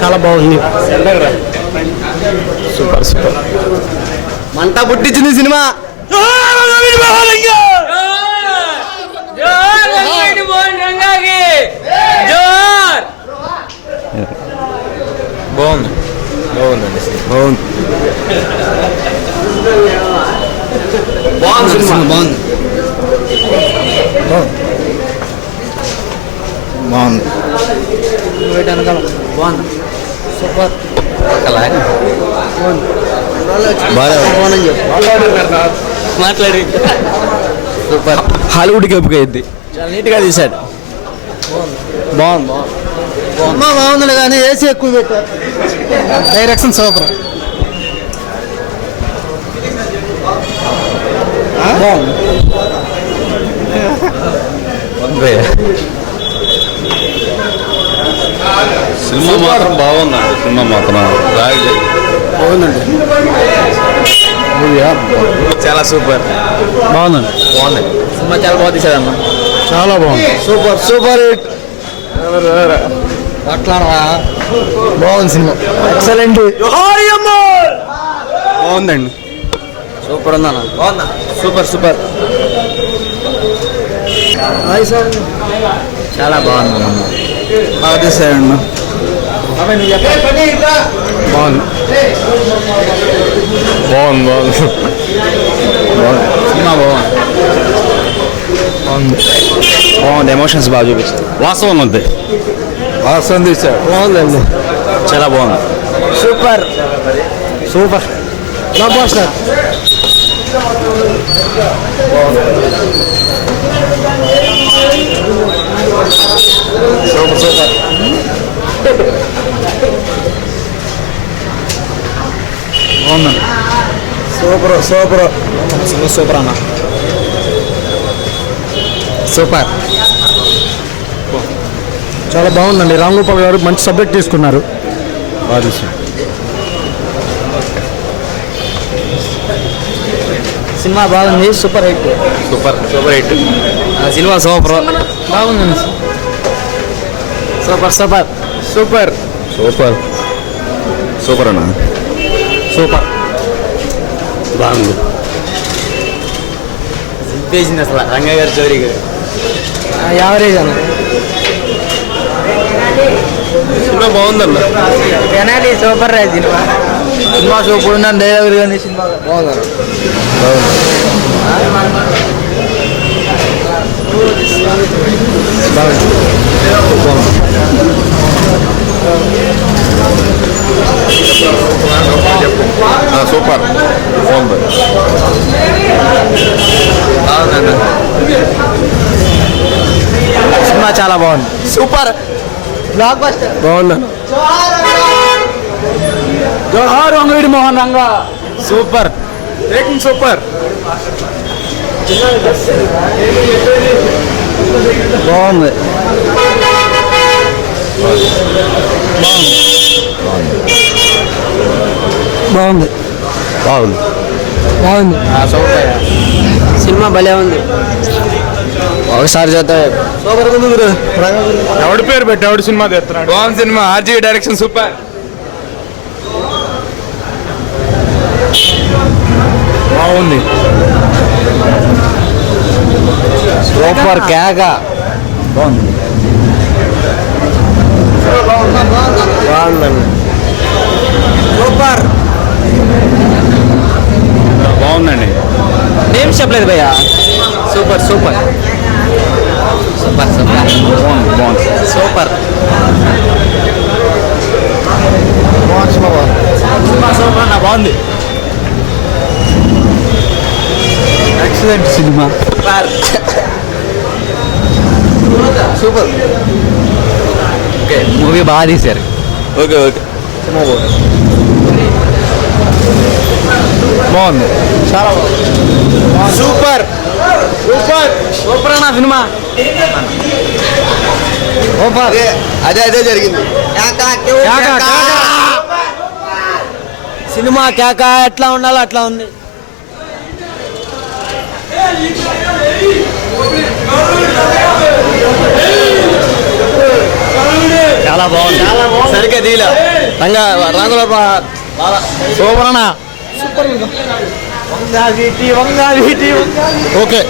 చాలా బాగుంది. Super super మంట పుట్టించింది సినిమా. బాగుంది బాగుందండి బాగుంది బాగుంది సినిమా బాగుంది బాగుంది బాగుంది సూపర్ మాట్లాడి సూపర్ హాలీవుడ్కి ఎప్పుకైద్ది. చాలా నీట్గా తీశాడు. బాగుంది బాగుంది కానీ ఏసీ ఎక్కువ పెట్టారు. డైరెక్షన్ సూపర్ బాగుంది. సినిమా మాత్రం బాగుందండి. సినిమా మాత్రం బాగుందండి. చాలా సూపర్ బాగుందండి. బాగుంది సినిమా చాలా బాగా తీసాడమ్మా. చాలా బాగుంది. Super super hit. అట్లా బాగుంది సినిమా. ఎక్సలెంట్ బాగుందండి. సూపర్ ఉందన్న. బాగుందా? సూపర్ సూపర్ చాలా బాగుందన్న. బాగా తీసాడన్న. బాగుంది బాగుంది బాగుంది సినిమా బాగుంది బాగుంది బాగుంది. ఎమోషన్స్ బాగా చూపిస్తారు. వాస్తవం అంతే. వాస్తవం తీసాడు. బాగుందండి. చాలా బాగుంది. Super super block buster. Super super బాగుందండి. సూపర్ సూపర్ సూపర్ అన్న. సూపర్ చాలా బాగుందండి. రామ్ గోపాల్ గారు మంచి సబ్జెక్ట్ తీసుకున్నారు. సినిమా బాగుంది. Super hit. Super super hit cinema super బాగుందండి. Super super super super super అన్న. సూపర్ బాగుంది. సిద్ధేసింది అసలు రంగయ్య గారు చౌదరి గారు. యావరేజ్ అన్న. సినిమా బాగుందన్న. పెనాలి సూపర్ రా సినిమా. సినిమా సూపర్ ఉందని డైలాగ్ కానీ సినిమా బాగుంది. సూపర్ బాగుంది. సినిమా చాలా బాగుంది. సూపర్ బ్లాక్ బస్టర్ బాగుందన్న. జోహార్ అంగడి Mohan Ranga. Super rating super బాగుంది. బాగుంది బాగుంది బాగుంది సినిమా భలే ఉంది. ఒకసారి చూద్దాం. సూపర్ ఉంది. ఎవడి పేరు పెట్టి ఎవడి సినిమా తెస్తున్నాడు. బాగుంది సినిమా. RG direction super. బాగుంది. సూపర్ కేక బాగుంది. బాగుందండి. సూపర్ బాగుందండి. ఏం చెప్పలేదు భయ్య. సూపర్ సూపర్ సూపర్ సూపర్ బాగుంది బాగుంది సూపర్ సూపర్ అన్న. బాగుంది. Excellent cinema. Super okay movie బాగా తీశారు. ఓకే ఓకే బాగుంది, చాలా బాగుంది. సూపర్ సూపర్ సూపర్ అన్న సినిమా. సూపర్. అదే జరిగింది. సినిమా కేక ఎట్లా ఉండాలో అట్లా ఉంది. చాలా బాగుంది. సరిగ్గా తీలా రంగుల సూపర్ అన్న. సూపర్. ఓకే.